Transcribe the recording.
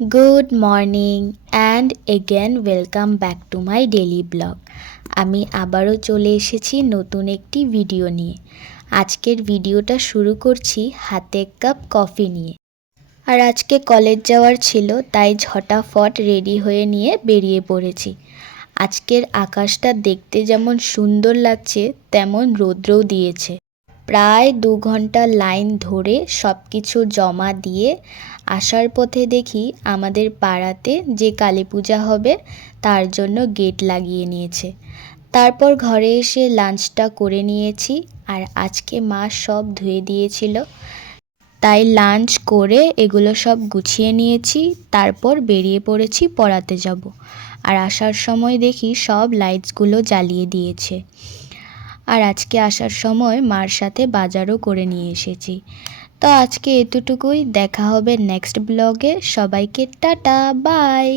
Good morning and again welcome back to my daily blog. আমি আবারও চলে এসেছি নতুন একটি ভিডিও নিয়ে। আজকের ভিডিওটা শুরু করছি হাতে এক কাপ কফি নিয়ে। আর আজকে কলেজ যাওয়ার ছিল, তাই ঝটাফট রেডি হয়ে নিয়ে বেরিয়ে পড়েছি। আজকের আকাশটা দেখতে যেমন সুন্দর লাগছে, তেমন রৌদ্রও দিয়েছে। প্রায় 2 ঘন্টা লাইন ধরে সব কিছু জমা দিয়ে আসার পথে দেখি আমাদের পাড়াতে যে কালী পূজা হবে তার জন্য গেট লাগিয়ে নিয়েছে। তারপর ঘরে এসে লাঞ্চটা করে নিয়েছি, আর আজকে মা সব ধুয়ে দিয়েছিল, তাই লাঞ্চ করে এগুলো সব গুছিয়ে নিয়েছি। তারপর বেরিয়ে পড়েছি পড়াতে যাব। আর আসার সময় দেখি সব লাইটসগুলো জ্বালিয়ে দিয়েছে। আর আজকে আসার সময় মার সাথে বাজারও করে নিয়ে এসেছি। তো আজকে এতটুকুই, দেখা হবে নেক্সট ব্লগে। সবাইকে টাটা বাই।